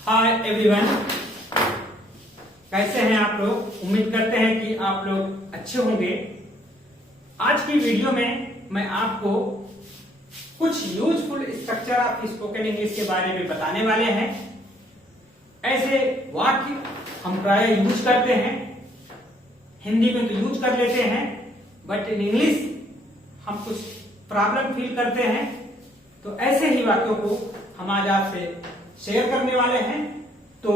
Hi everyone, कैसे हैं आप लोग। उम्मीद करते हैं कि आप लोग अच्छे होंगे। आज की वीडियो में मैं आपको कुछ useful structure of spoken English के बारे में बताने वाले हैं। ऐसे वाक्य हम प्राय यूज करते हैं, हिंदी में तो यूज कर लेते हैं, बट इन इंग्लिश हम कुछ प्रॉब्लम फील करते हैं। तो ऐसे ही वाक्यों को हम आज आपसे शेयर करने वाले हैं। तो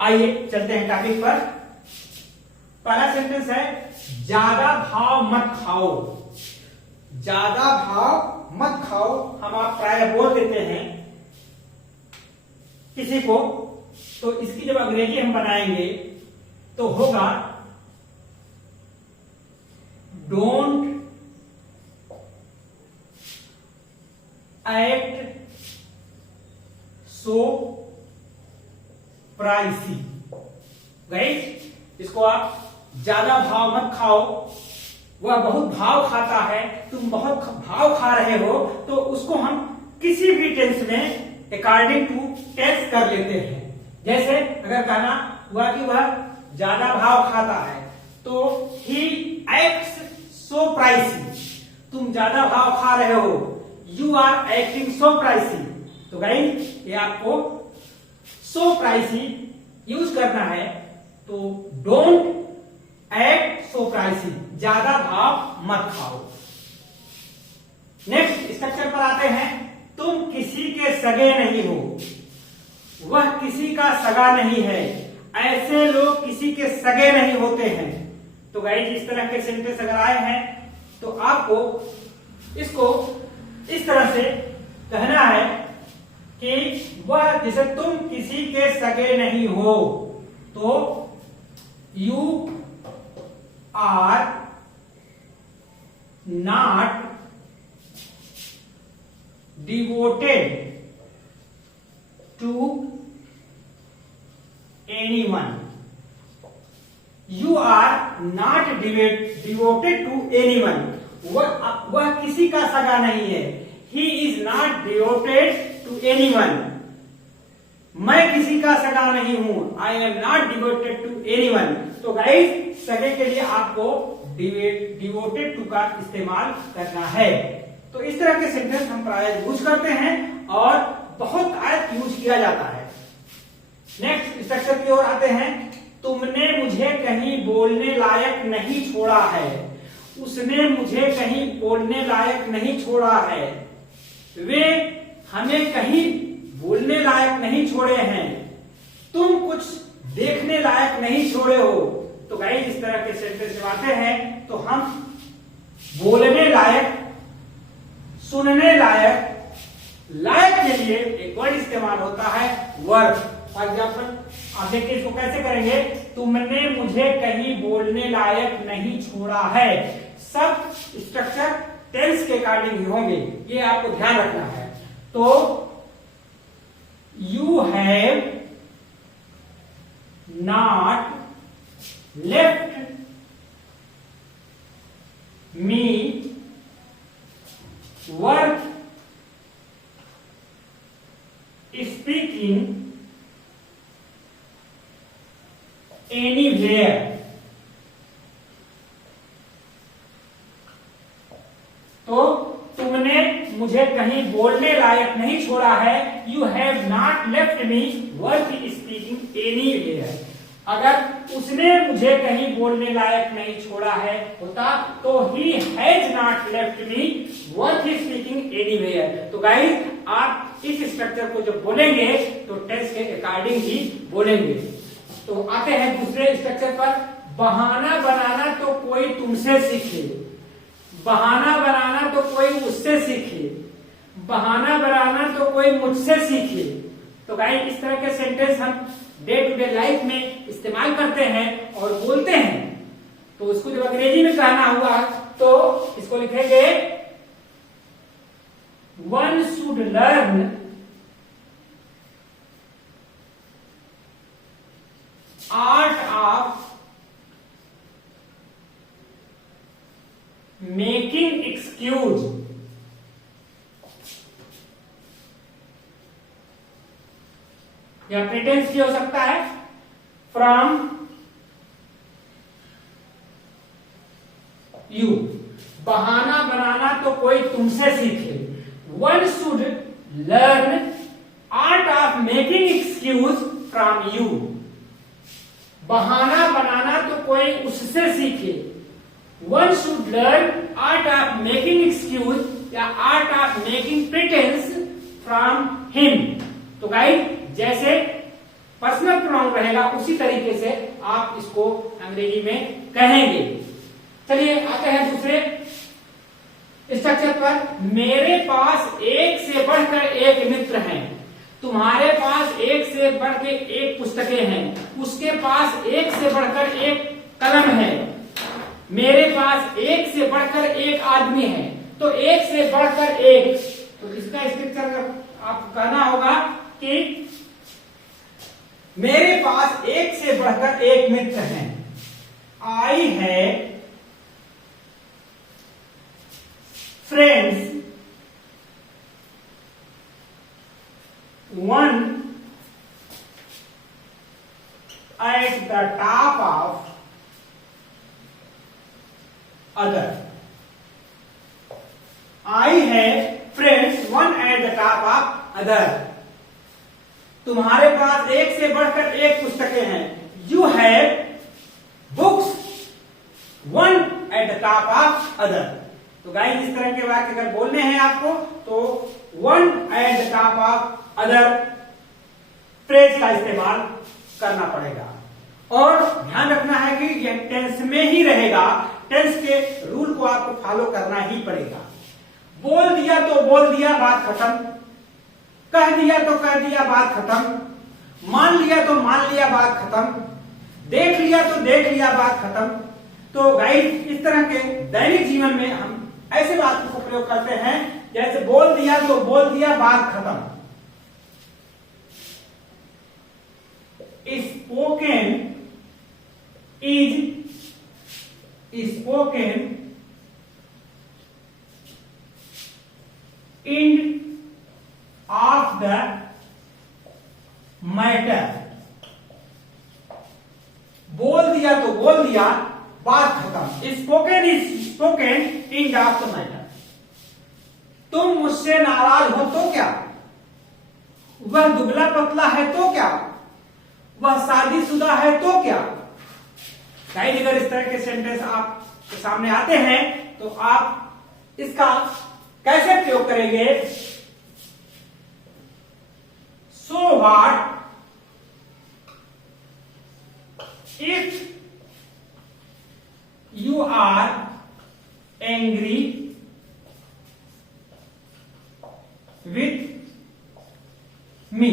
आइए चलते हैं टॉपिक पर। पहला सेंटेंस है, ज्यादा भाव मत खाओ। ज्यादा भाव मत खाओ हम आप प्राय बोल देते हैं किसी को, तो इसकी जब अंग्रेजी हम बनाएंगे तो होगा don't act so pricey. Guys, इसको आप ज्यादा भाव मत खाओ, वह बहुत भाव खाता है, तुम बहुत भाव खा रहे हो, तो उसको हम किसी भी टेंस में अकॉर्डिंग टू टेंस कर लेते हैं। जैसे अगर कहना हुआ कि वह ज्यादा भाव खाता है, तो ही एक्ट्स सो प्राइसी। तुम ज्यादा भाव खा रहे हो, you are acting so pricey. तो गाइस, ये आपको सो प्राइसी यूज करना है। तो डोंट एक्ट सो प्राइसी, ज्यादा भाव मत खाओ। नेक्स्ट स्ट्रक्चर पर आते हैं, तुम किसी के सगे नहीं हो। वह किसी का सगा नहीं है। ऐसे लोग किसी के सगे नहीं होते हैं। तो गाइस, इस तरह के सेंटेंस अगर आए हैं तो आपको इसको इस तरह से कहना है कि वह, जैसे तुम किसी के सगे नहीं हो, तो you are not devoted to anyone. You are not devoted to anyone. वह किसी का सगा नहीं है। He is not devoted to anyone. मैं किसी का सगा नहीं हूं। I am not devoted to anyone. तो गाइस, सगे के लिए आपको डिवोटेड टू का इस्तेमाल करना है। तो इस तरह के सेंटेंस हम प्राय यूज करते हैं और बहुत आयत यूज किया जाता है। नेक्स्ट स्ट्रक्चर की ओर आते हैं, तुमने मुझे कहीं बोलने लायक नहीं छोड़ा है। उसने मुझे कहीं बोलने लायक नहीं छोड़ा है। वे हमें कहीं बोलने लायक नहीं छोड़े हैं। तुम कुछ देखने लायक नहीं छोड़े हो। तो गाइस, इस तरह के सेंटेंस जब आते हैं तो हम बोलने लायक, सुनने लायक, लायक के लिए एक वर्ड इस्तेमाल होता है, वर्ब। फॉर एग्जाम्पल आप देखिए, इसको कैसे करेंगे, तुमने मुझे कहीं बोलने लायक नहीं छोड़ा है। सब स्ट्रक्चर टेंस के अकॉर्डिंग ही होंगे, ये आपको ध्यान रखना है। तो you have not left me worth speaking anywhere. तो तुमने मुझे कहीं बोलने लायक नहीं छोड़ा है। You have not left me worth speaking anywhere. अगर उसने मुझे कहीं बोलने लायक नहीं छोड़ा है होता, तो he has not left me worth speaking anywhere. तो गाइस, आप इस स्ट्रक्चर को जब बोलेंगे तो टेंस के अकॉर्डिंग ही बोलेंगे। तो आते हैं दूसरे स्ट्रक्चर पर, बहाना बनाना तो कोई तुमसे सीखे। बहाना बनाना तो कोई उससे सीखे। बहाना बनाना तो कोई मुझसे सीखे। तो गाइस, इस तरह के सेंटेंस हम डे टू डे लाइफ में इस्तेमाल करते हैं और बोलते हैं। तो उसको जब अंग्रेजी में कहना हुआ तो इसको लिखेंगे, one should learn art of making excuse. या प्रिटेंस भी हो सकता है, फ्रॉम यू। बहाना बनाना तो कोई तुमसे सीखे। One should learn art of making excuse from you. बहाना बनाना तो कोई उससे सीखे। One should learn art of making excuse या art of making pretence from him. तो गाइस जैसे पर्सनल प्रोनाउन रहेगा उसी तरीके से आप इसको अंग्रेजी में कहेंगे। चलिए आते हैं दूसरे स्ट्रक्चर पर। मेरे पास एक से बढ़कर एक मित्र हैं। तुम्हारे पास एक से बढ़ के एक पुस्तकें हैं। उसके पास एक से बढ़कर एक कलम है। मेरे पास एक से बढ़कर एक आदमी है। तो एक से बढ़कर एक, तो इसका स्ट्रक्चर आप कहना होगा कि मेरे पास एक से बढ़कर एक मित्र हैं। I have friends one at the top of other. I have friends one at the top of other. तुम्हारे पास एक से बढ़कर एक पुस्तकें हैं। You have books one at the top of other. तो गाइस इस तरह के वाक्य अगर बोलने हैं आपको तो one at the top of other phrase का इस्तेमाल करना पड़ेगा। और ध्यान रखना है कि यह टेंस में ही रहेगा। टेंस के रूल को आपको फॉलो करना ही पड़ेगा। बोल दिया तो बोल दिया, बात खत्म। कह दिया तो कह दिया, बात खत्म। मान लिया तो मान लिया, बात खत्म। देख लिया तो देख लिया, बात खत्म। तो गाइस इस तरह के दैनिक जीवन में हम ऐसे वाक्यों को प्रयोग करते हैं जैसे बोल दिया तो बोल दिया, बात खत्म। Spoken is spoken end of the matter. बोल दिया तो बोल दिया, बात खत्म। Spoken is spoken end of the matter. तुम मुझसे नाराज हो तो क्या, वह दुबला पतला है तो क्या, वह शादीशुदा है तो क्या। गाइस अगर इस तरह के सेंटेंस आपके सामने आते हैं तो आप इसका कैसे प्रयोग करेंगे। So what if you are angry with me?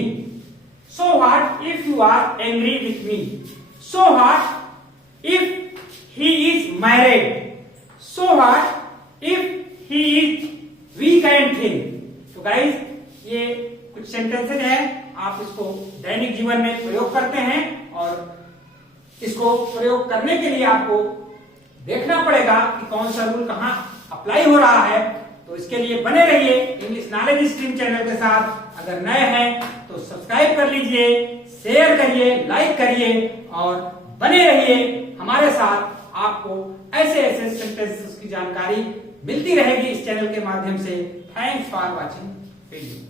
So what if you are angry with me? So what if he is married? So what if he is weak and thin? तो गाइस ये कुछ sentences हैं, आप इसको दैनिक जीवन में प्रयोग करते हैं और इसको प्रयोग करने के लिए आपको देखना पड़ेगा कि कौन सा रूल कहां अप्लाई हो रहा है। तो इसके लिए बने रहिए इंग्लिश नॉलेज स्ट्रीम चैनल के साथ। अगर नए हैं तो सब्सक्राइब कर लीजिए, शेयर करिए, लाइक करिए और बने रहिए हमारे साथ। आपको ऐसे ऐसे सेंटेंसेस की जानकारी मिलती रहेगी इस चैनल के माध्यम से। Thanks for watching video.